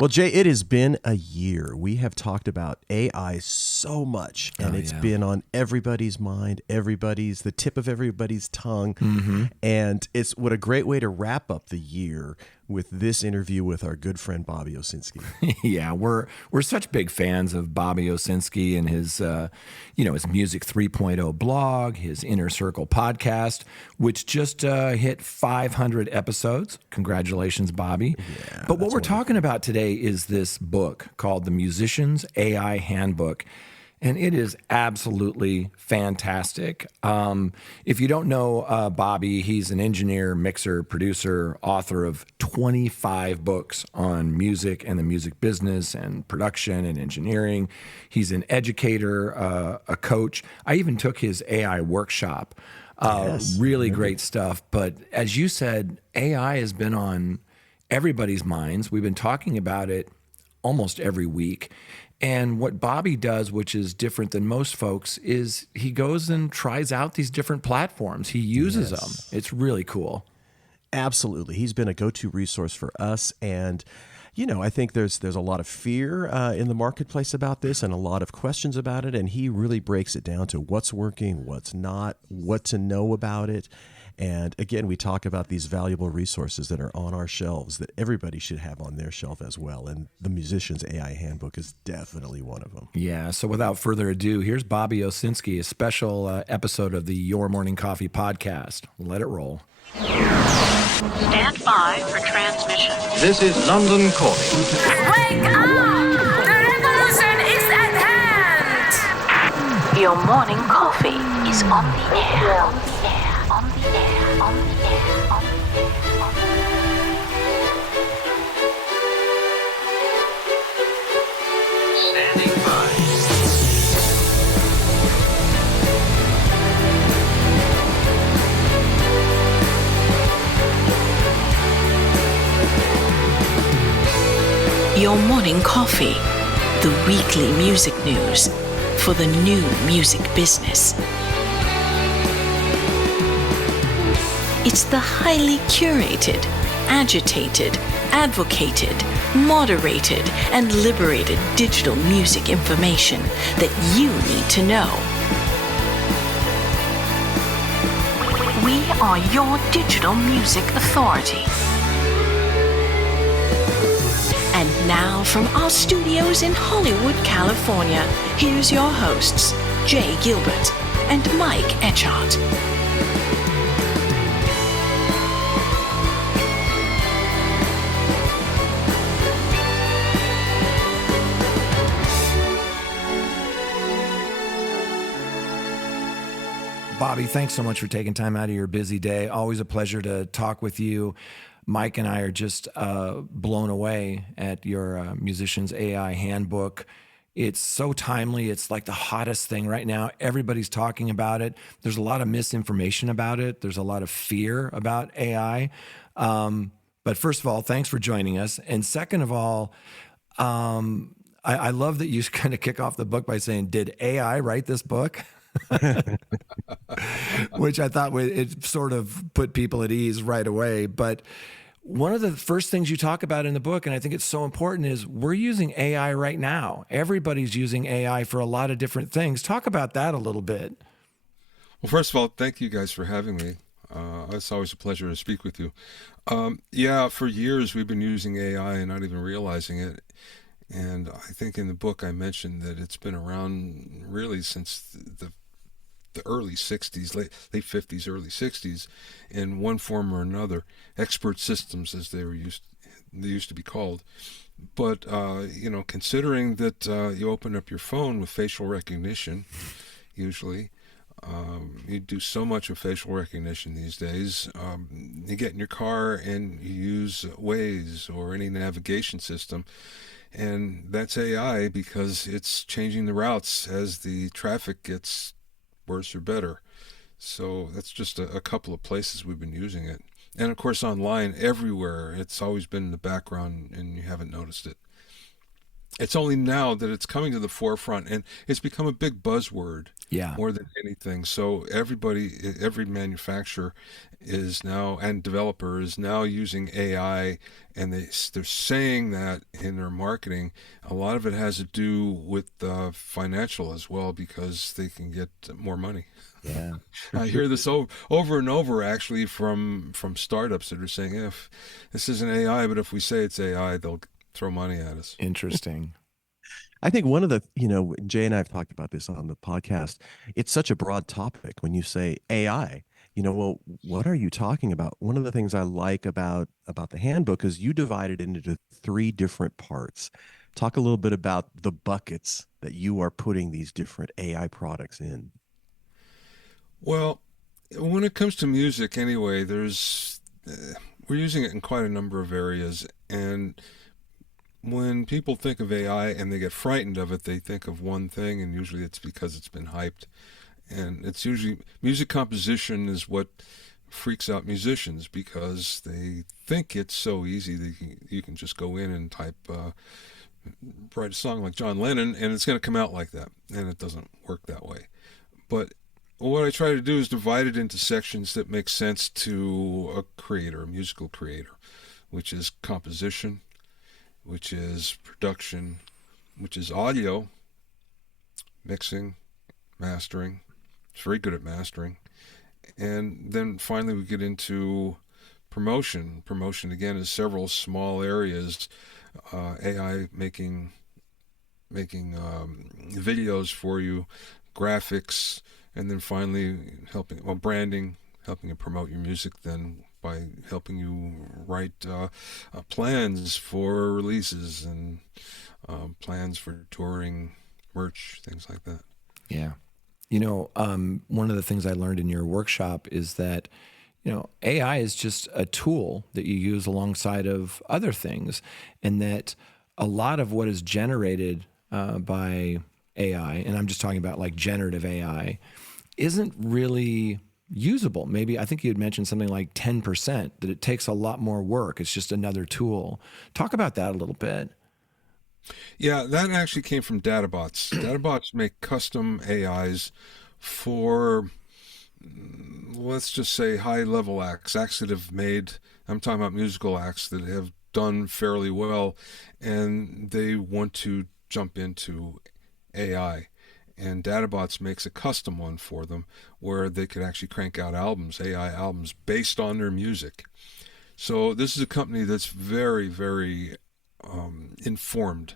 Well, Jay, it has been a year. We have talked about AI so much, and it's been on everybody's mind, the tip of everybody's tongue. Mm-hmm. And it's what a great way to wrap up the year with this interview with our good friend Bobby Owsinski. Yeah, we're such big fans of Bobby Owsinski and his his Music 3.0 blog, his Inner Circle podcast, which just hit 500 episodes. Congratulations, Bobby. Yeah, but what we're talking about today is this book called The Musician's AI Handbook. And it is absolutely fantastic. If you don't know Bobby, he's an engineer, mixer, producer, author of 25 books on music and the music business and production and engineering. He's an educator, a coach. I even took his AI workshop. Really great stuff. But as you said, AI has been on everybody's minds. We've been talking about it almost every week. And what Bobby does, which is different than most folks, is he goes and tries out these different platforms. He uses them. It's really cool. Absolutely. He's been a go-to resource for us. And, I think there's a lot of fear in the marketplace about this and a lot of questions about it. And he really breaks it down to what's working, what's not, what to know about it. And again, we talk about these valuable resources that are on our shelves that everybody should have on their shelf as well. And the Musician's AI Handbook is definitely one of them. Yeah. So without further ado, here's Bobby Owsinski, a special episode of the Your Morning Coffee podcast. Let it roll. Stand by for transmission. This is London calling. Wake up! The revolution is at hand! Your morning coffee is on the air. On the air. On the air. On the air. On the air. On the air. Standing by. Your morning coffee, the weekly music news for the new music business. It's the highly curated, agitated, advocated, moderated, and liberated digital music information that you need to know. We are your digital music authority. And now from our studios in Hollywood, California, here's your hosts, Jay Gilbert and Mike Etchart. Bobby, thanks so much for taking time out of your busy day. Always a pleasure to talk with you. Mike and I are just blown away at your Musician's AI Handbook. It's so timely. It's like the hottest thing right now. Everybody's talking about it. There's a lot of misinformation about it. There's a lot of fear about AI. But first of all, thanks for joining us. And second of all, I love that you kind of kick off the book by saying, did AI write this book? Which I thought it sort of put people at ease right away. But one of the first things you talk about in the book, and I think it's so important, is we're using AI right now. Everybody's using AI for a lot of different things. Talk about that a little bit. Well, first of all, thank you guys for having me. It's always a pleasure to speak with you. For years we've been using AI and not even realizing it. And I think in the book I mentioned that it's been around really since the early 60s, late 50s, early 60s, in one form or another. Expert systems, as they used to be called. But considering that you open up your phone with facial recognition, usually. You do so much with facial recognition these days. You get in your car and you use Waze or any navigation system, and that's AI because it's changing the routes as the traffic gets worse or better. So that's just a couple of places we've been using it. And of course online, everywhere, it's always been in the background and you haven't noticed it. It's only now that it's coming to the forefront, and it's become a big buzzword Yeah. more than anything. So every manufacturer is now, and developer is now using AI, and they're saying that in their marketing. A lot of it has to do with financial as well, because they can get more money. Yeah. I hear this over and over, actually, from startups that are saying, if this isn't AI, but if we say it's AI, they'll throw money at us. Interesting. I think one of the, Jay and I have talked about this on the podcast. It's such a broad topic when you say AI. Well, what are you talking about? One of the things I like about the handbook is you divide it into 3 different parts. Talk a little bit about the buckets that you are putting these different AI products in. Well, when it comes to music, anyway, we're using it in quite a number of areas, and when people think of AI and they get frightened of it, they think of one thing, and usually it's because it's been hyped. And it's usually music composition is what freaks out musicians, because they think it's so easy that you can just go in and write a song like John Lennon, and it's going to come out like that. And it doesn't work that way. But what I try to do is divide it into sections that make sense to a musical creator, which is composition, which is production, which is audio, mixing, mastering. It's very good at mastering. And then finally we get into promotion. Promotion, again, is several small areas. AI making videos for you, graphics, and then finally branding, helping you promote your music then by helping you write plans for releases and plans for touring, merch, things like that. Yeah. One of the things I learned in your workshop is that, AI is just a tool that you use alongside of other things, and that a lot of what is generated by AI, and I'm just talking about like generative AI, isn't really usable. Maybe I think you had mentioned something like 10%, that it takes a lot more work. It's just another tool. Talk about that a little bit. Yeah, that actually came from DataBots. DataBots make custom AIs for, let's just say, high-level acts that have made, I'm talking about musical acts that have done fairly well, and they want to jump into AI. And DataBots makes a custom one for them where they could actually crank out AI albums, based on their music. So this is a company that's very, very informed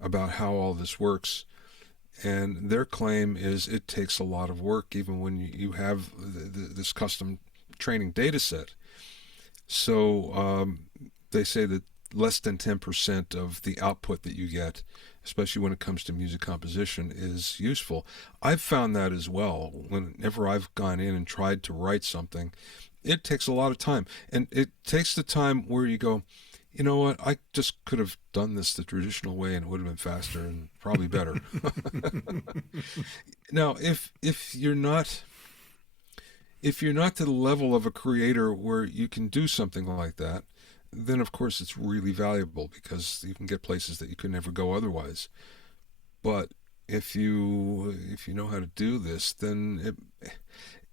about how all this works, and their claim is it takes a lot of work even when you have this custom training data set. So they say that less than 10% of the output that you get, especially when it comes to music composition, is useful. I've found that as well. Whenever I've gone in and tried to write something, it takes a lot of time, and it takes the time where you go, you know what, I just could have done this the traditional way and it would have been faster and probably better. Now, if you're not to the level of a creator where you can do something like that, then of course it's really valuable, because you can get places that you could never go otherwise. But if you know how to do this, then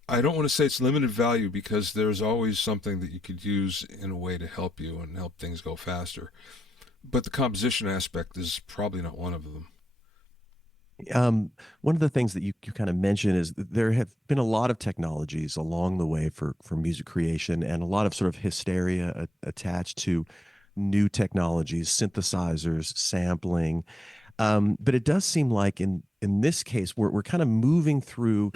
I don't want to say it's limited value, because there's always something that you could use in a way to help you and help things go faster. But the composition aspect is probably not one of them. One of the things that you kind of mentioned is that there have been a lot of technologies along the way for music creation, and a lot of sort of hysteria attached to new technologies, synthesizers, sampling. But it does seem like in this case, we're kind of moving through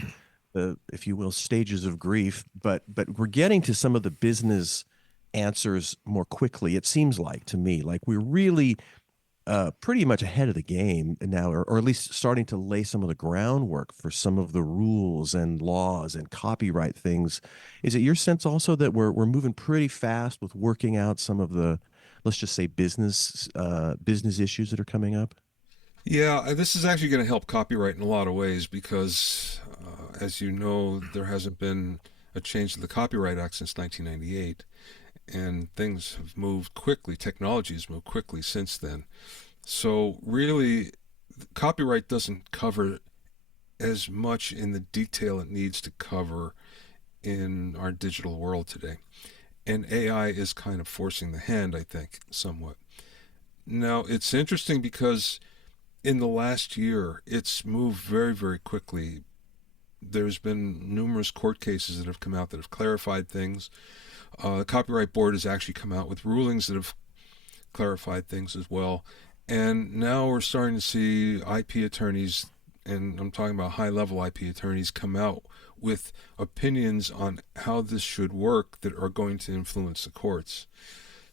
the, if you will, stages of grief, but we're getting to some of the business answers more quickly. It seems like to me, like we're really pretty much ahead of the game now, or at least starting to lay some of the groundwork for some of the rules and laws and copyright things. Is it your sense also that we're moving pretty fast with working out some of the, let's just say, business issues that are coming up? Yeah, this is actually going to help copyright in a lot of ways, because as you know, there hasn't been a change to the Copyright Act since 1998, and things have moved quickly. Technology has moved quickly since then. So really, copyright doesn't cover as much in the detail it needs to cover in our digital world today. And AI is kind of forcing the hand, I think, somewhat. Now, it's interesting because in the last year, it's moved very, very quickly. There's been numerous court cases that have come out that have clarified things. The Copyright Board has actually come out with rulings that have clarified things as well. And now we're starting to see IP attorneys, and I'm talking about high-level IP attorneys, come out with opinions on how this should work that are going to influence the courts.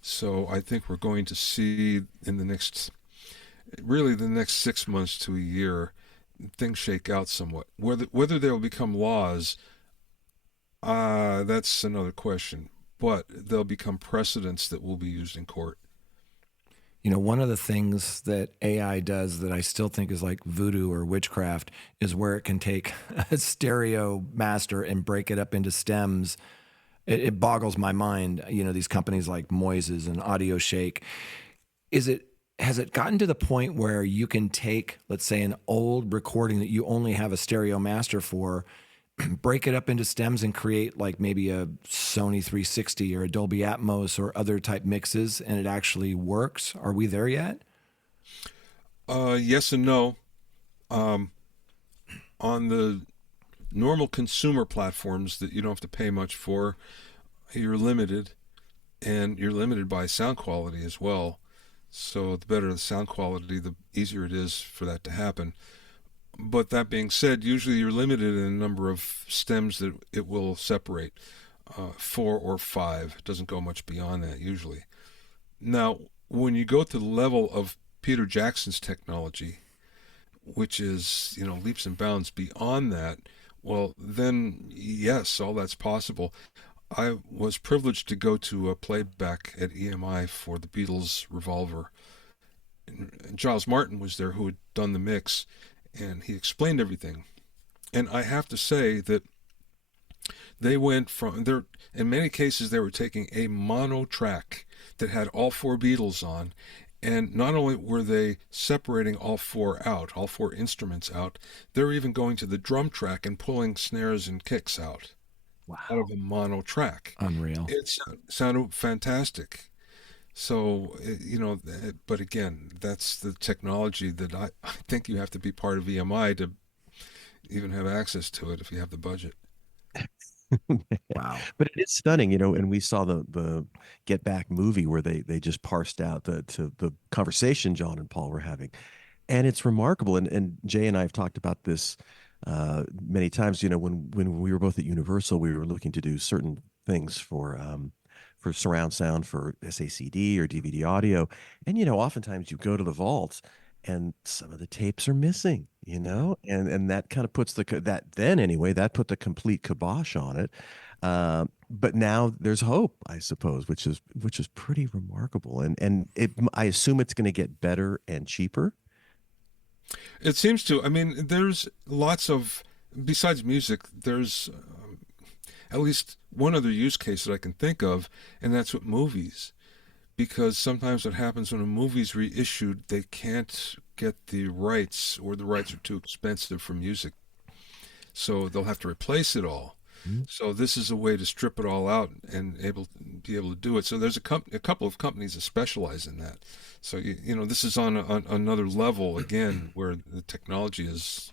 So I think we're going to see in the next 6 months to a year, things shake out somewhat. Whether they will become laws, that's another question. But they'll become precedents that will be used in court. You know, one of the things that AI does that I still think is like voodoo or witchcraft is where it can take a stereo master and break it up into stems. It boggles my mind. You know, these companies like Moises and Audio Shake. Has it gotten to the point where you can take, let's say, an old recording that you only have a stereo master for, break it up into stems and create like maybe a Sony 360 or a Dolby Atmos or other type mixes, and it actually works? Are we there yet? Yes and no. On the normal consumer platforms that you don't have to pay much for, you're limited, and you're limited by sound quality as well. So the better the sound quality, the easier it is for that to happen. But that being said, usually you're limited in the number of stems that it will separate, 4 or 5. It doesn't go much beyond that usually. Now, when you go to the level of Peter Jackson's technology, which is, leaps and bounds beyond that, well, then yes, all that's possible. I was privileged to go to a playback at EMI for the Beatles' Revolver. And Giles Martin was there, who had done the mix, and he explained everything. And I have to say that they went from there. In many cases, they were taking a mono track that had all 4 Beatles on, and not only were they separating all 4 out, all 4 instruments out, they were even going to the drum track and pulling snares and kicks out. Wow. Out of a mono track. Unreal. It sounded fantastic. So, but again, that's the technology that I think you have to be part of EMI to even have access to it if you have the budget. Wow. But it is stunning, and we saw the Get Back movie where they just parsed out the conversation John and Paul were having. And it's remarkable. And Jay and I have talked about this many times. When we were both at Universal, we were looking to do certain things for surround sound, for SACD or DVD audio. And, oftentimes you go to the vaults and some of the tapes are missing, and that kind of puts that put the complete kibosh on it. But now there's hope, I suppose, which is pretty remarkable. And I assume it's going to get better and cheaper. It seems to. I mean, there's lots of, besides music, there's at least one other use case that I can think of, and that's with movies. Because sometimes what happens when a movie's reissued, they can't get the rights, or the rights are too expensive for music. So they'll have to replace it all. Mm-hmm. So this is a way to strip it all out and be able to do it. So there's a couple of companies that specialize in that. So this is on another level again, where the technology is,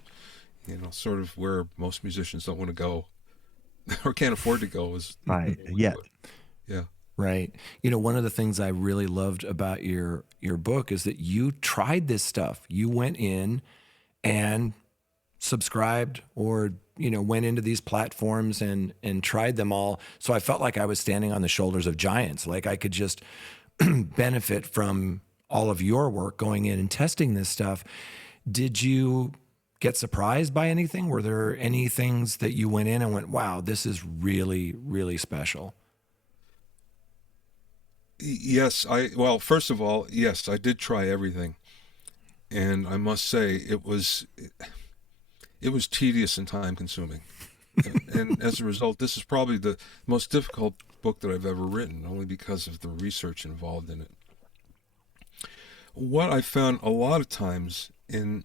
sort of where most musicians don't want to go, or can't afford to go. Is right. Yeah. Yeah. Right. One of the things I really loved about your book is that you tried this stuff. You went in and subscribed, or went into these platforms and tried them all. So I felt like I was standing on the shoulders of giants. Like I could just benefit from all of your work going in and testing this stuff. Did you get surprised by anything? Were there any things that you went in and went, wow, this is really, really special? Yes. First of all, yes, I did try everything. And I must say it was tedious and time consuming. And as a result, this is probably the most difficult book that I've ever written, only because of the research involved in it. what I found a lot of times in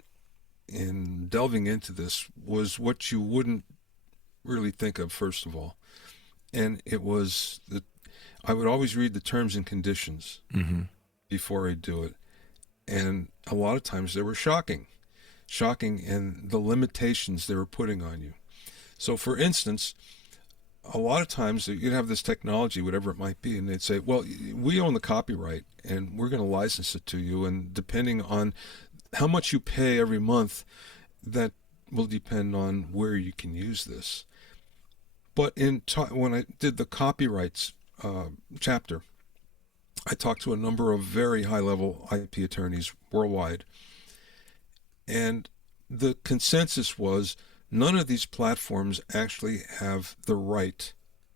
delving into this was what you wouldn't really think of, first of all. And it was that I would always read the terms and conditions before I do it. And a lot of times they were shocking in the limitations they were putting on you. So for instance, a lot of times you'd have this technology, whatever it might be, and they'd say, well, we own the copyright and we're going to license it to you. And depending on how much you pay every month, that will depend on where you can use this. But when I did the copyrights chapter, I talked to a number of very high-level IP attorneys worldwide, and the consensus was none of these platforms actually have the right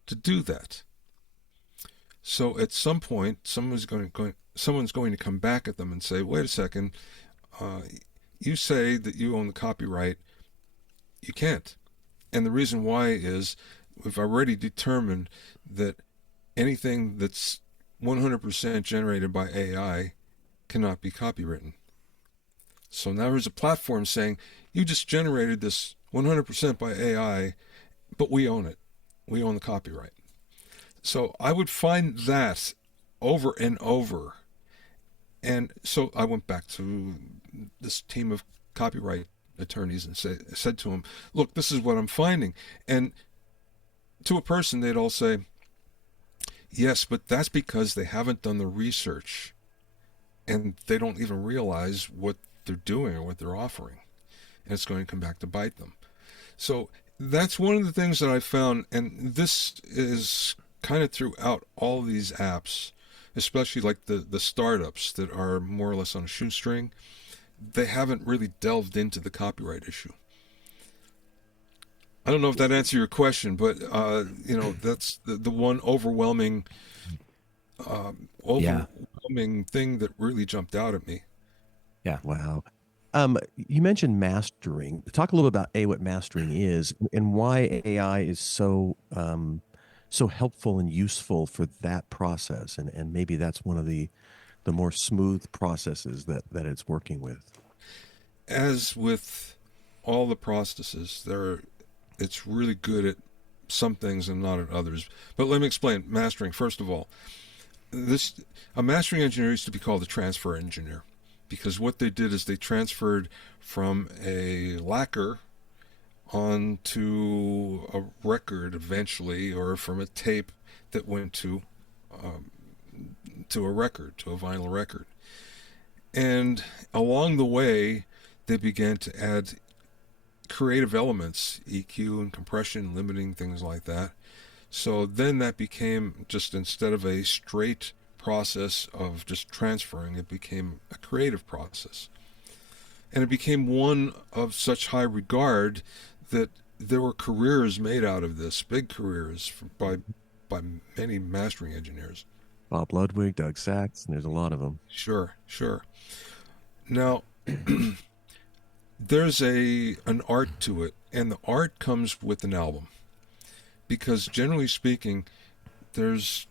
to do that. So at some point, someone's going to come back at them and say, wait a second, you say that you own the copyright, you can't. And the reason why is we've already determined that anything that's 100% generated by AI cannot be copywritten. So now there's a platform saying, you just generated this 100% by AI, but we own it. We own the copyright. So I would find that over and over. And so I went back to this team of copyright attorneys and said to them, look, this is what I'm finding. And to a person, they'd all say, yes, but that's because they haven't done the research and they don't even realize what they're doing or what they're offering. And it's going to come back to bite them. So that's one of the things that I found, and this is kind of throughout all these apps, especially like the startups that are more or less on a shoestring. They haven't really delved into the copyright issue. I don't know if that answers your question, but that's the one overwhelming thing that really jumped out at me. Yeah. Wow. You mentioned mastering. Talk a little bit about what mastering is and why AI is so helpful and useful for that process, and maybe that's one of the more smooth processes that it's working with. As with all the processes, it's really good at some things and not at others. But let me explain. Mastering, first of all, a mastering engineer used to be called a transfer engineer, because what they did is they transferred from a lacquer onto a record eventually, or from a tape that went to a record, to a vinyl record. And along the way, they began to add creative elements, EQ and compression, limiting, things like that. So then that became just, instead of a straight process of just transferring, it became a creative process. And it became one of such high regard that there were careers made out of this, big careers by many mastering engineers. Bob Ludwig, Doug Sachs, and there's a lot of them. Sure. Now, there's an art to it, and the art comes with an album. Because generally speaking, there's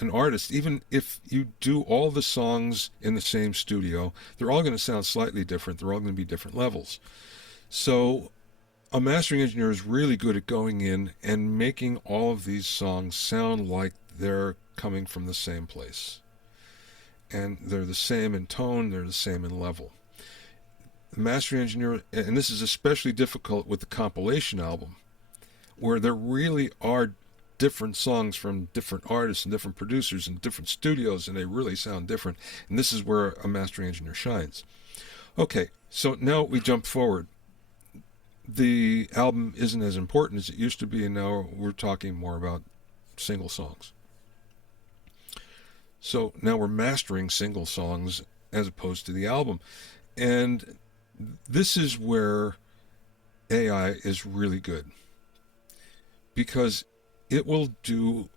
an artist, even if you do all the songs in the same studio, they're all going to sound slightly different. They're all going to be different levels. So a mastering engineer is really good at going in and making all of these songs sound like they're coming from the same place. And they're the same in tone, they're the same in level. The mastering engineer, and this is especially difficult with the compilation album, where there really are different songs from different artists and different producers and different studios, and they really sound different. And this is where a mastering engineer shines. Okay, so now we jump forward. The album isn't as important as it used to be, and now we're talking more about single songs. So now we're mastering single songs as opposed to the album. And this is where AI is really good, because it will do,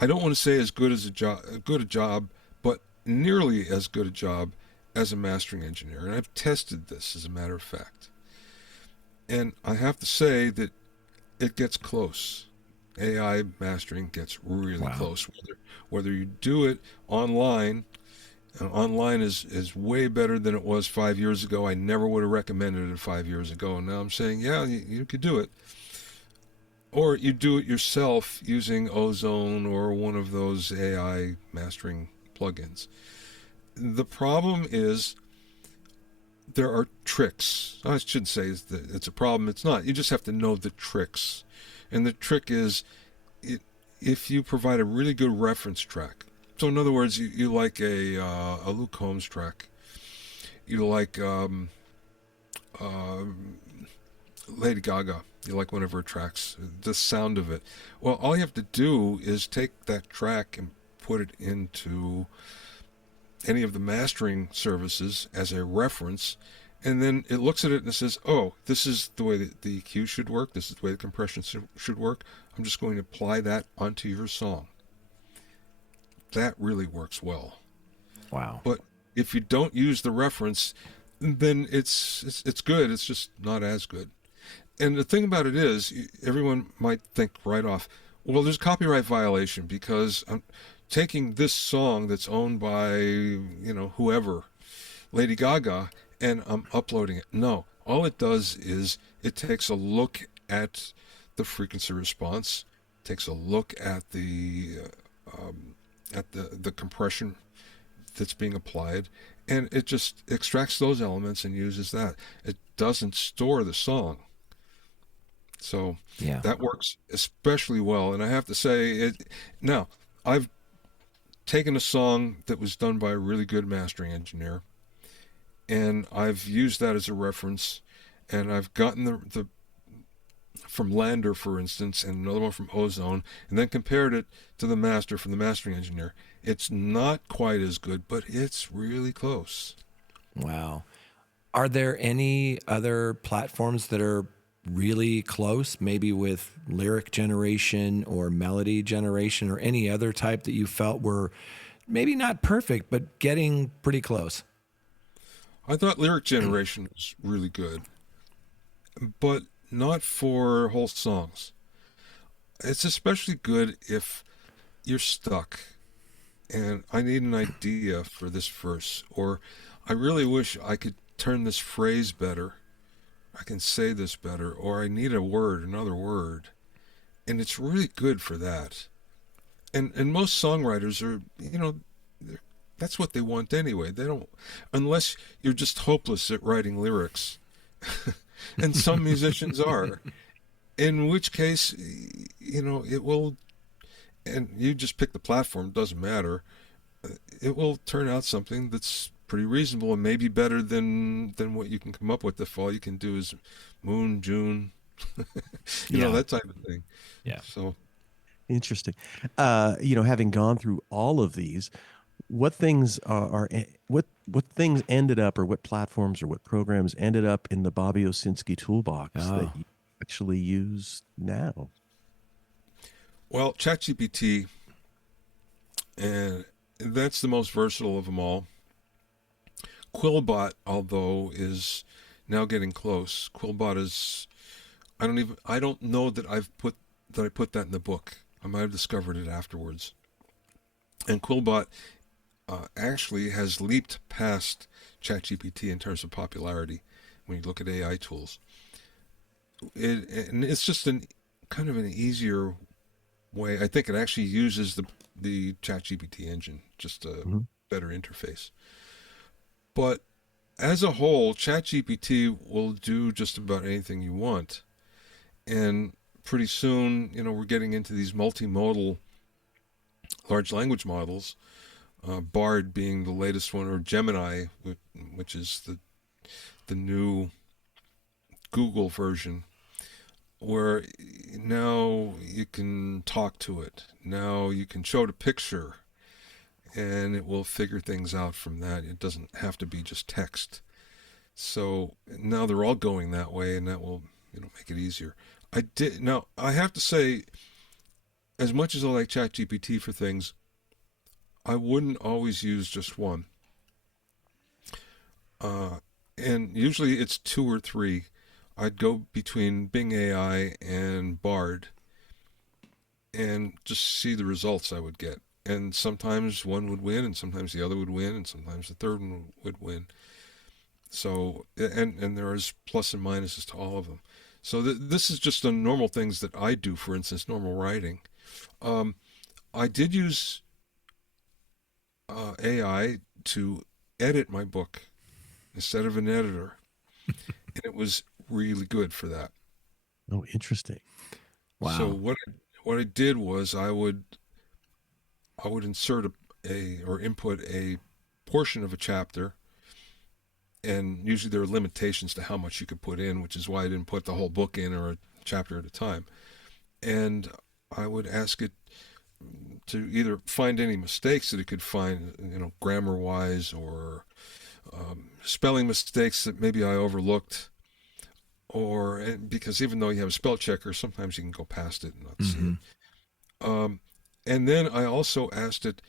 I don't want to say as good a job, but nearly as good a job as a mastering engineer. And I've tested this, as a matter of fact. And I have to say that it gets close. AI mastering gets really close. Whether you do it online And online is way better than it was 5 years ago. I never would have recommended it 5 years ago. And now I'm saying, yeah, you could do it. Or you do it yourself using Ozone or one of those AI mastering plugins. The problem is there are tricks. I shouldn't say it's a problem. It's not. You just have to know the tricks. And the trick is if you provide a really good reference track. So in other words, you like a Luke Combs track. You like Lady Gaga. You like one of her tracks, the sound of it. Well, all you have to do is take that track and put it into any of the mastering services as a reference, and then it looks at it and it says, oh, this is the way that the EQ should work, this is the way the compression should work. I'm just going to apply that onto your song. That really works well. Wow. But if you don't use the reference, then it's good, it's just not as good. And the thing about it is, everyone might think right off, well, there's a copyright violation because I'm taking this song that's owned by, whoever, Lady Gaga, and I'm uploading it. No, all it does is it takes a look at the frequency response, takes a look at the compression that's being applied, and it just extracts those elements and uses that. It doesn't store the song. So that works especially well. And I have to say, now, I've taken a song that was done by a really good mastering engineer, and I've used that as a reference, and I've gotten the from Lander, for instance, and another one from Ozone, and then compared it to the master from the mastering engineer. It's not quite as good, but it's really close. Wow. Are there any other platforms that are really close, maybe with lyric generation or melody generation or any other type that you felt were maybe not perfect, but getting pretty close? I thought lyric generation was really good, but not for whole songs. It's especially good if you're stuck and I need an idea for this verse, or I really wish I could turn this phrase better, I can say this better, or I need another word. And it's really good for that. And most songwriters are, that's what they want anyway. They don't, unless you're just hopeless at writing lyrics. And some musicians are. In which case, it will, and you just pick the platform, doesn't matter. It will turn out something that's pretty reasonable and maybe better than what you can come up with if all you can do is Moon, June, that type of thing. Yeah. So Interesting. Having gone through all of these, what things what things ended up, or what platforms or what programs ended up in the Bobby Owsinski toolbox that you actually use now? Well, ChatGPT, and that's the most versatile of them all. Quillbot, although, is now getting close. Quillbot is, I don't know that I put that in the book. I might have discovered it afterwards. And Quillbot actually has leaped past ChatGPT in terms of popularity when you look at AI tools. And it's just kind of an easier way. I think it actually uses the ChatGPT engine, just a better interface. But as a whole, ChatGPT will do just about anything you want. And pretty soon, we're getting into these multimodal large language models, Bard being the latest one, or Gemini, which is the new Google version, where now you can talk to it. Now you can show it a picture, and it will figure things out from that. It doesn't have to be just text. So now they're all going that way, and that will, make it easier. I have to say, as much as I like ChatGPT for things, I wouldn't always use just one. And usually it's two or three. I'd go between Bing AI and Bard and just see the results I would get. and sometimes one would win, and sometimes the other would win, and sometimes the third one would win. So, and there's plus and minuses to all of them. So this is just the normal things that I do, for instance, normal writing. I did use AI to edit my book instead of an editor, and it was really good for that. Oh, interesting. Wow. So what I did was I would insert or input a portion of a chapter, and usually there are limitations to how much you could put in, which is why I didn't put the whole book in or a chapter at a time. And I would ask it to either find any mistakes that it could find, grammar-wise, or spelling mistakes that maybe I overlooked, because even though you have a spell checker, sometimes you can go past it and not see it. And then I also asked it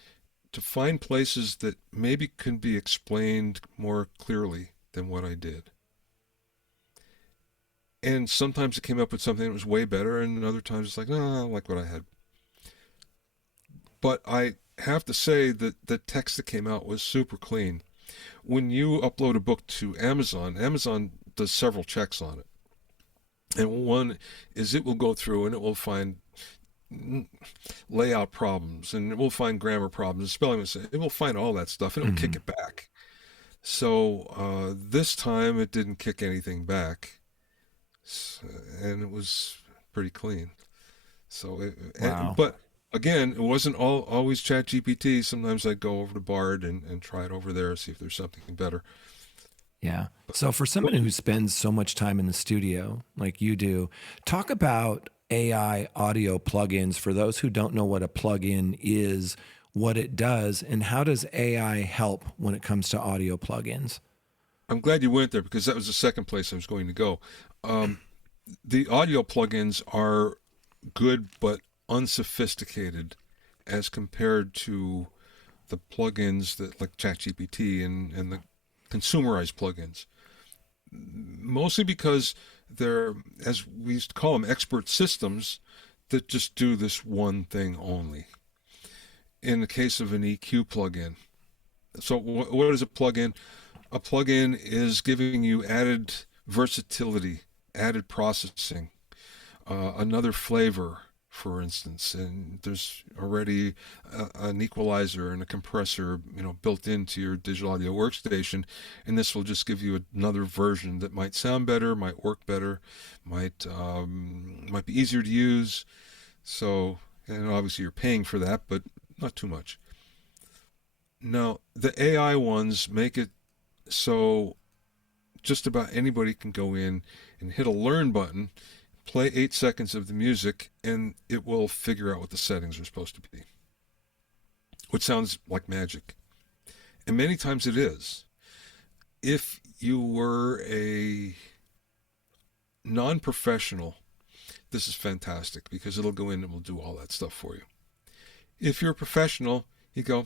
to find places that maybe can be explained more clearly than what I did. And sometimes it came up with something that was way better, and other times it's like, no, I don't like what I had. But I have to say that the text that came out was super clean. When you upload a book to Amazon, Amazon does several checks on it. And one is it will go through and it will find layout problems, and it will find grammar problems, spelling mistakes. It will find all that stuff, and it will kick it back. So this time it didn't kick anything back, and it was pretty clean. So, Wow. but again, it wasn't always ChatGPT. Sometimes I'd go over to Bard and try it over there, see if there's something better. Yeah. So for someone who spends so much time in the studio like you do, talk about AI audio plugins for those who don't know what a plugin is, what it does, and how does AI help when it comes to audio plugins? I'm glad you went there, because that was the second place I was going to go. The audio plugins are good but unsophisticated as compared to the plugins that like ChatGPT and the consumerized plugins. Mostly because they're, as we used to call them, expert systems that just do this one thing only. In the case of an EQ plugin. So what is a plugin? A plugin is giving you added versatility, added processing, another flavor, for instance, and there's already an equalizer and a compressor, built into your digital audio workstation, and this will just give you another version that might sound better, might work better, might be easier to use. So, and obviously you're paying for that, but not too much. Now, the AI ones make it so just about anybody can go in and hit a learn button, play 8 seconds of the music, and it will figure out what the settings are supposed to be, which sounds like magic. And many times it is. If you were a non-professional, this is fantastic, because it'll go in and will do all that stuff for you. If you're a professional, you go,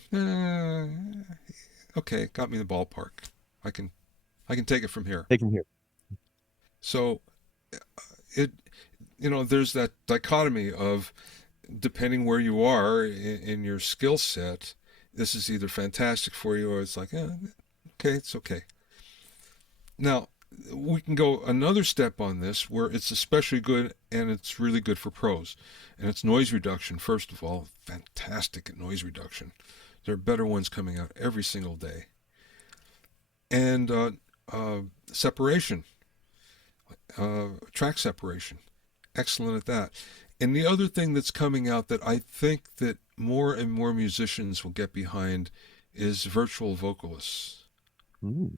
okay, got me in the ballpark. I can take it from here. Take him here. So there's that dichotomy of, depending where you are in your skill set, this is either fantastic for you or it's like, okay, it's okay. Now, we can go another step on this where it's especially good, and it's really good for pros. And it's noise reduction, first of all. Fantastic at noise reduction. There are better ones coming out every single day. And separation, track separation. Excellent at that. And the other thing that's coming out that I think that more and more musicians will get behind is virtual vocalists. Ooh.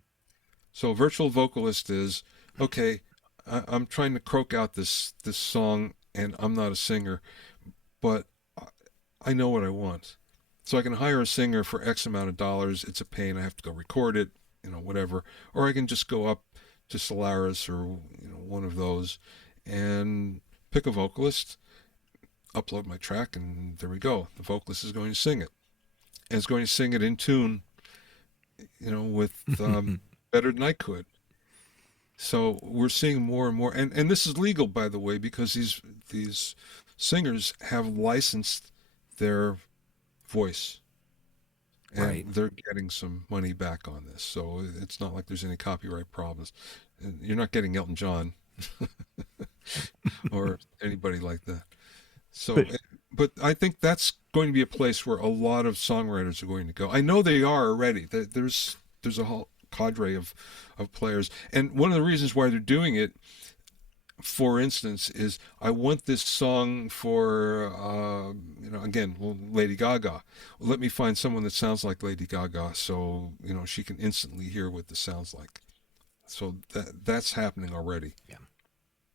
So a virtual vocalist is, okay, I'm trying to croak out this song, and I'm not a singer, but I know what I want. So I can hire a singer for X amount of dollars. It's a pain. I have to go record it, whatever. Or I can just go up to Solaris or one of those and pick a vocalist, upload my track, and there we go. The vocalist is going to sing it. And it's going to sing it in tune, with better than I could. So we're seeing more and more, and this is legal, by the way, because these singers have licensed their voice. And Right. they're getting some money back on this. So it's not like there's any copyright problems. And you're not getting Elton John or anybody like that. So, But but I think that's going to be a place where a lot of songwriters are going to go. I know they are already. There's a whole cadre of players. And one of the reasons why they're doing it, for instance, is I want this song for, again, Lady Gaga. Let me find someone that sounds like Lady Gaga so, she can instantly hear what this sounds like. So that's happening already. Yeah.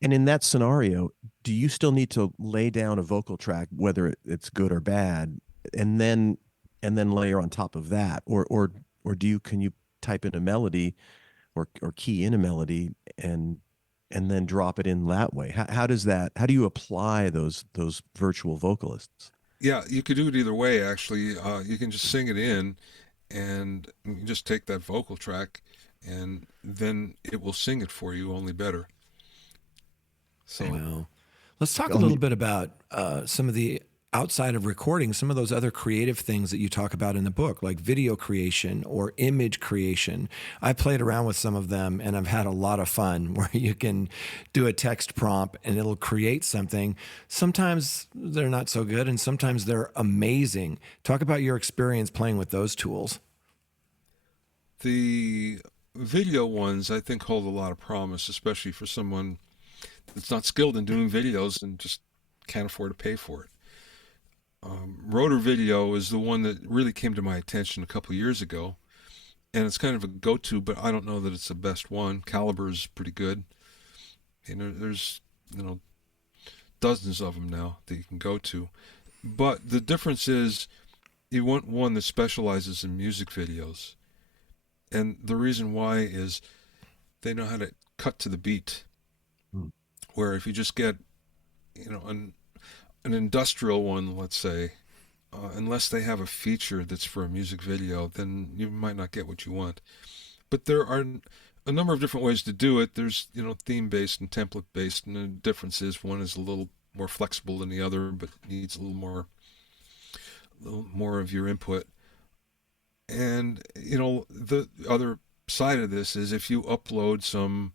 and in that scenario, do you still need to lay down a vocal track, whether it's good or bad, and then layer on top of that, or can you type in a melody or key in a melody and then drop it in that way? How do you apply those virtual vocalists? Yeah, you could do it either way, actually. You can just sing it in, and you can just take that vocal track, and then it will sing it for you, only better. So, Well, let's talk a little bit about some of the outside of recording, some of those other creative things that you talk about in the book, like video creation or image creation. I played around with some of them and I've had a lot of fun where you can do a text prompt and it'll create something. Sometimes they're not so good and sometimes they're amazing. Talk about your experience playing with those tools. the video ones, I think, hold a lot of promise, especially for someone that's not skilled in doing videos and just can't afford to pay for it. Rotor Video is the one that really came to my attention a couple of years ago, and it's kind of a go-to, but I don't know that it's the best one. Caliber is pretty good. There's dozens of them now that you can go to, but the difference is you want one that specializes in music videos, and the reason why is they know how to cut to the beat. Where if you just get an industrial one, let's say, unless they have a feature that's for a music video, then you might not get what you want. But there are a number of different ways to do it. There's, theme-based and template-based, and the difference is one is a little more flexible than the other, but needs a little more of your input. And, the other side of this is if you upload some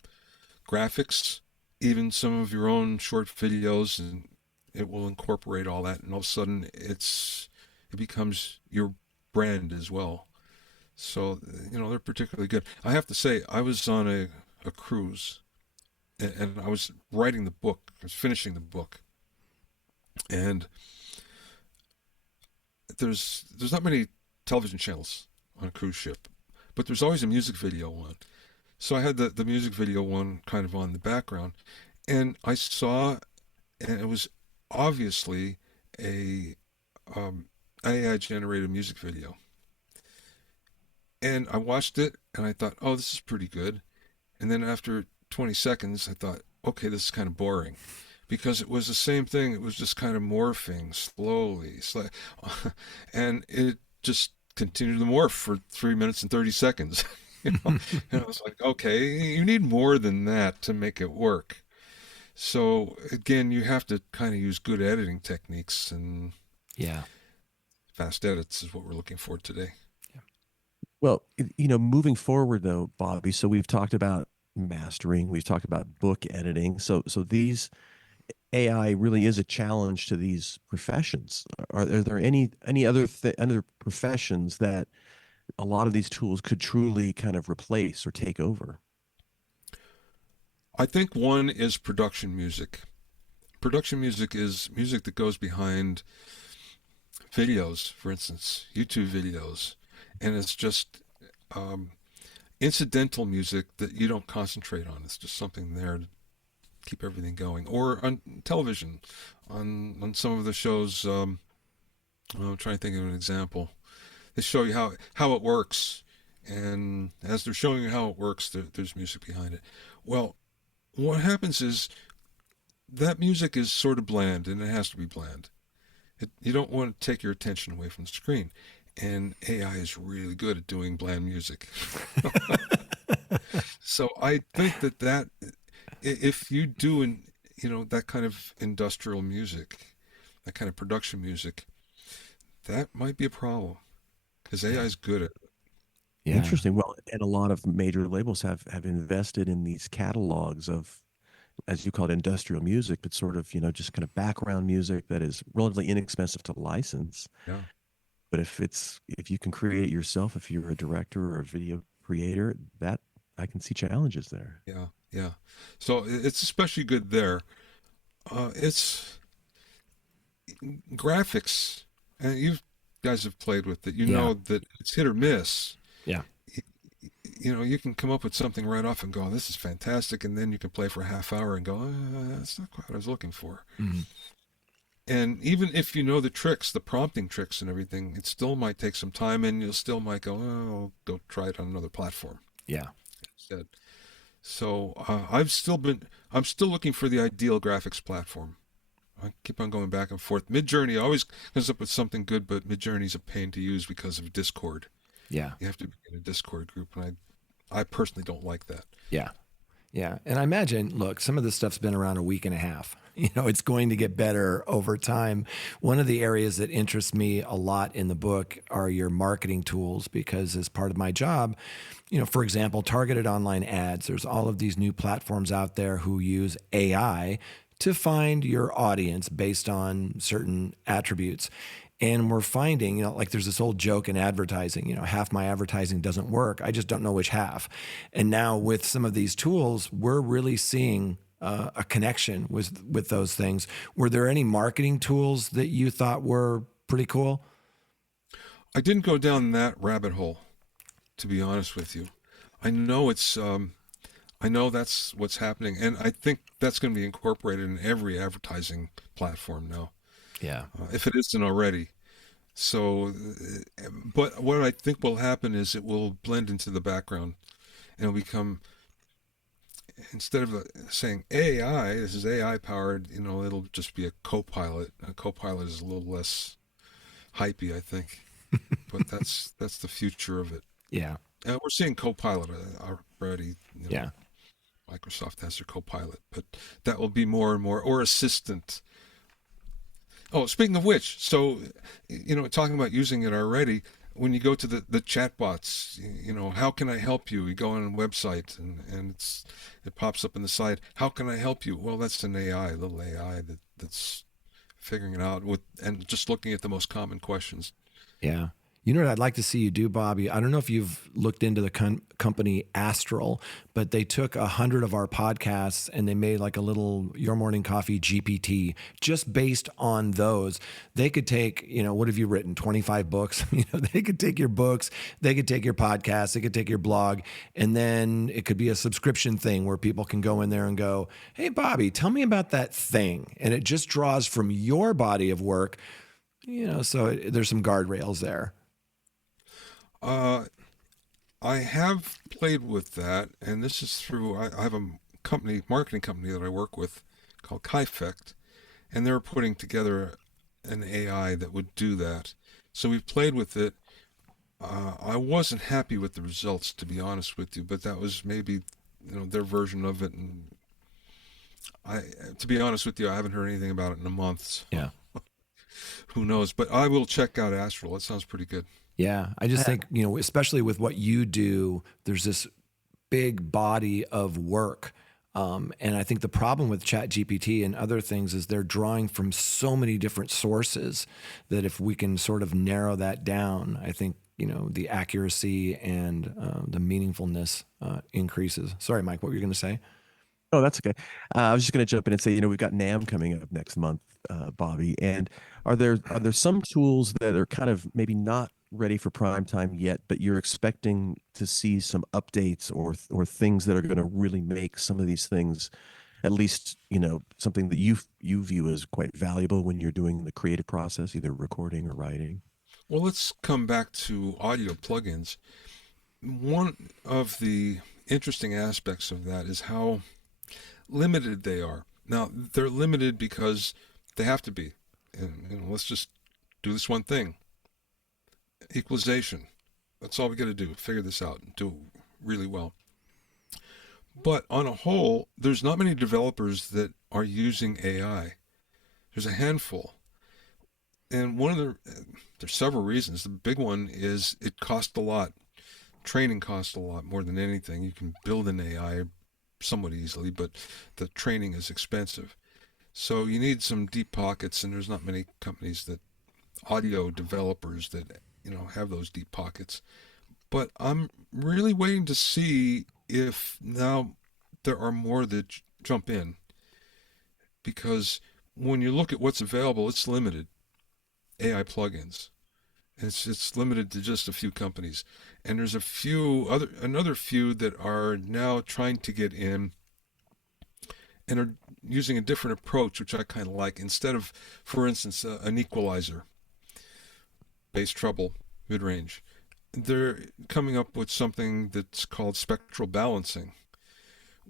graphics, even some of your own short videos, and it will incorporate all that, and all of a sudden it becomes your brand as well. So they're particularly good. I have to say, I was on a cruise, and I was writing the book. I was finishing the book, and there's not many television channels on a cruise ship, but there's always a music video one. So I had the music video one kind of on the background, and I saw, and it was obviously a AI generated music video. And I watched it, and I thought, oh, this is pretty good. And then after 20 seconds, I thought, okay, this is kind of boring, because it was the same thing. It was just kind of morphing slowly, and it just continued to morph for 3 minutes and 30 seconds. And I was like, okay, you need more than that to make it work. So again, you have to kind of use good editing techniques, and fast edits is what we're looking for today. Well, moving forward though, Bobby, so we've talked about mastering, we've talked about book editing. So these AI really is a challenge to these professions. Are there any other professions that a lot of these tools could truly kind of replace or take over? I think one is production music. Production music is music that goes behind videos, for instance, YouTube videos, and it's just incidental music that you don't concentrate on. It's just something there to keep everything going. Or on television, on some of the shows, I'm trying to think of an example. They show you how it works, and as they're showing you how it works, there's music behind it. Well, what happens is that music is sort of bland, and it has to be bland. You don't want to take your attention away from the screen, and AI is really good at doing bland music. So I think that if you do that kind of industrial music, that kind of production music, that might be a problem because AI is good at it. Yeah. Interesting. Well, and a lot of major labels have invested in these catalogs of, as you call it, industrial music, but sort of, just kind of background music that is relatively inexpensive to license. Yeah. But if you can create it yourself, if you're a director or a video creator, that I can see challenges there. Yeah. Yeah. So it's especially good there. It's graphics, and you guys have played with it. You Yeah. know that it's hit or miss. Yeah. You can come up with something right off and go, "This is fantastic," and then you can play for a half hour and go, "That's not quite what I was looking for." Mhm. And even if you know the tricks, the prompting tricks and everything, it still might take some time, and you still might go, "Oh, I'll go try it on another platform Yeah. instead." So I'm still looking for the ideal graphics platform. I keep on going back and forth. Midjourney always comes up with something good, but Midjourney's a pain to use because of Discord. Yeah. You have to be in a Discord group, and I personally don't like that. Yeah. Yeah. And I imagine, look, some of this stuff's been around a week and a half. It's going to get better over time. One of the areas that interests me a lot in the book are your marketing tools, because as part of my job, for example, targeted online ads, there's all of these new platforms out there who use AI to find your audience based on certain attributes. And we're finding, like there's this old joke in advertising, half my advertising doesn't work. I just don't know which half. And now with some of these tools, we're really seeing a connection with those things. Were there any marketing tools that you thought were pretty cool? I didn't go down that rabbit hole, to be honest with you. I know I know that's what's happening, and I think that's going to be incorporated in every advertising platform now. Yeah. If it isn't already. So, but what I think will happen is it will blend into the background and it'll become, instead of saying AI, this is AI powered, it'll just be a co-pilot. A co-pilot is a little less hypey, I think, but that's the future of it. Yeah. We're seeing co-pilot already. Yeah. Microsoft has their co-pilot, but that will be more and more, or assistant. Oh, speaking of which, so, talking about using it already, when you go to the chatbots, how can I help you? You go on a website and it pops up on the side. How can I help you? Well, that's an AI, a little AI that's figuring it out and just looking at the most common questions. Yeah. You know what I'd like to see you do, Bobby? I don't know if you've looked into the company Astral, but they took 100 of our podcasts and they made like a little Your Morning Coffee GPT just based on those. They could take, what have you written? 25 books? They could take your books, they could take your podcasts, they could take your blog, and then it could be a subscription thing where people can go in there and go, "Hey, Bobby, tell me about that thing." And it just draws from your body of work, so there's some guardrails there. I have played with that, and this is through, I have a marketing company that I work with called Kifect, and they're putting together an AI that would do that. So we've played with it. I wasn't happy with the results, to be honest with you, but that was maybe, their version of it. And to be honest with you, I haven't heard anything about it in a month. So Yeah. who knows? But I will check out Astral. That sounds pretty good. Yeah. I just think, especially with what you do, there's this big body of work. And I think the problem with ChatGPT and other things is they're drawing from so many different sources that if we can sort of narrow that down, I think, the accuracy and the meaningfulness increases. Sorry, Mike, what were you going to say? Oh, that's okay. I was just going to jump in and say, we've got NAMM coming up next month, Bobby. And are there some tools that are kind of maybe not ready for prime time yet, but you're expecting to see some updates or things that are going to really make some of these things, at least, something that you view as quite valuable when you're doing the creative process, either recording or writing? Well, let's come back to audio plugins. One of the interesting aspects of that is how limited they are. Now, they're limited because they have to be. And let's just do this one thing. Equalization. That's all we got to do. Figure this out and do really well. But on a whole, there's not many developers that are using AI. There's a handful. And there's several reasons. The big one is it costs a lot. Training costs a lot more than anything. You can build an AI somewhat easily, but the training is expensive. So you need some deep pockets, and there's not many audio developers that, have those deep pockets. But I'm really waiting to see if now there are more that jump in, because when you look at what's available, it's limited. AI plugins. It's limited to just a few companies, and there's another few that are now trying to get in and are using a different approach, which I kind of like. Instead of, for instance, an equalizer, bass treble, mid-range, they're coming up with something that's called spectral balancing,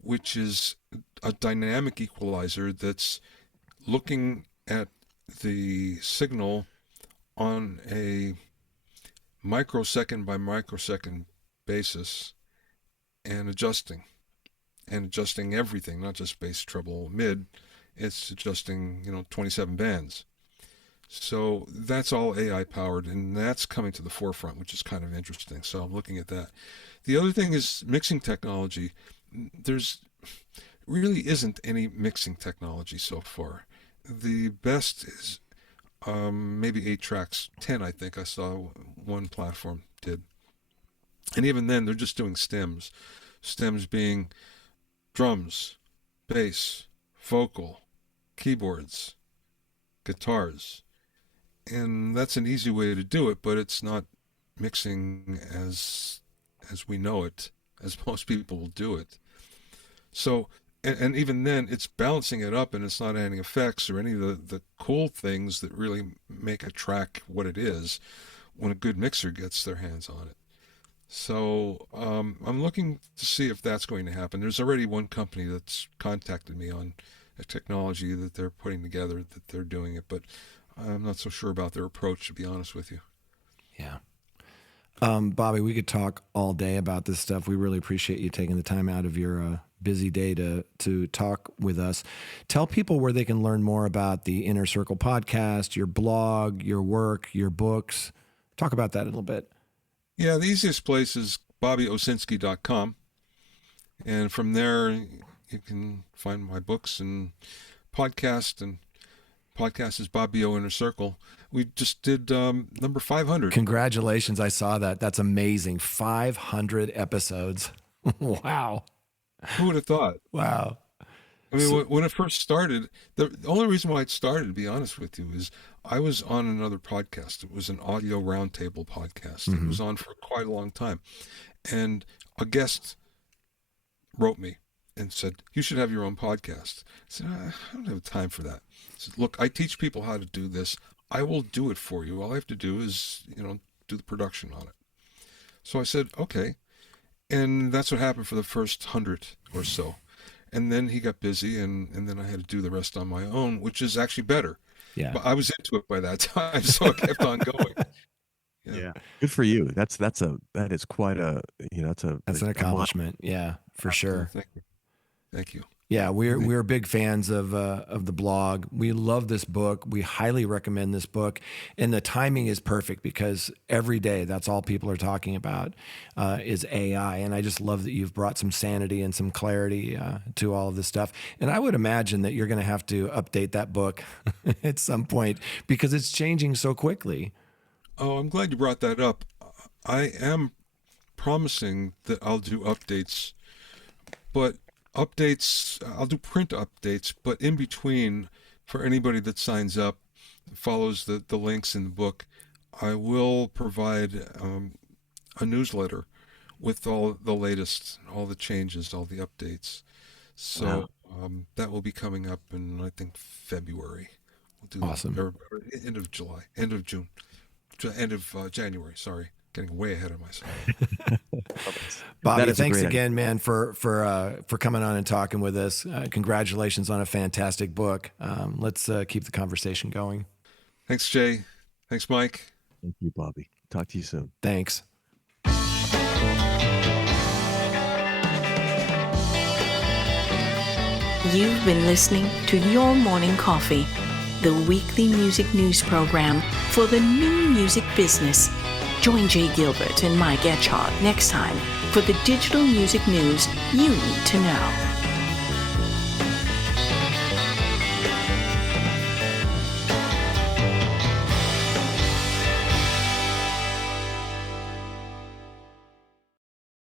which is a dynamic equalizer that's looking at the signal on a microsecond by microsecond basis and adjusting everything, not just bass, treble, mid. It's adjusting 27 bands. So that's all AI powered, and that's coming to the forefront, which is kind of interesting. So I'm looking at that. The other thing is mixing technology. There's really isn't any mixing technology so far. The best is maybe 8 tracks, 10 I think I saw one platform did. And even then they're just doing stems. Stems being drums, bass, vocal, keyboards, guitars. And that's an easy way to do it, but it's not mixing as we know it, as most people will do it. So, and even then, it's balancing it up, and it's not adding effects or any of the cool things that really make a track what it is when a good mixer gets their hands on it. So I'm looking to see if that's going to happen. There's already one company that's contacted me on a technology that they're putting together, that they're doing it, but I'm not so sure about their approach, to be honest with you. Yeah. Bobby, we could talk all day about this stuff. We really appreciate you taking the time out of your busy day to talk with us. Tell people where they can learn more about the Inner Circle podcast, your blog, your work, your books. Talk about that a little bit. Yeah, the easiest place is BobbyOwsinski.com. And from there, you can find my books and podcast. And podcast is Bobby O Inner Circle. We just did number 500. Congratulations. I saw that. That's amazing. 500 episodes. Wow. Who would have thought? Wow. I mean, when it first started, the only reason why it started, to be honest with you, is I was on another podcast. It was an audio roundtable podcast. It was on for quite a long time. And a guest wrote me and said, "You should have your own podcast." I said, "I don't have time for that." I said, "Look, I teach people how to do this. I will do it for you. All I have to do is, do the production on it." So I said, "Okay." And that's what happened for the first 100 or so. And then he got busy, and then I had to do the rest on my own, which is actually better. Yeah. But I was into it by that time, so I kept on going. Yeah. Good for you. That is quite a, That's an accomplishment. Yeah, for sure. Thank you. Yeah, we're big fans of the blog. We love this book. We highly recommend this book, and the timing is perfect because every day that's all people are talking about is AI. And I just love that you've brought some sanity and some clarity to all of this stuff. And I would imagine that you're going to have to update that book at some point because it's changing so quickly. Oh, I'm glad you brought that up. I am promising that I'll do updates, but I'll do print updates, but in between, for anybody that signs up, follows the links in the book, I will provide a newsletter with all the latest, all the changes, all the updates. So that will be coming up in, I think, February. We'll do awesome. Or end of July, end of June, end of January, sorry. Getting way ahead of myself. Bobby, thanks again, man, for coming on and talking with us. Congratulations on a fantastic book. Let's keep the conversation going. Thanks, Jay. Thanks, Mike. Thank you, Bobby. Talk to you soon. Thanks. You've been listening to Your Morning Coffee the weekly music news program for the new music business. Join Jay Gilbert and Mike Etchart next time for the digital music news you need to know.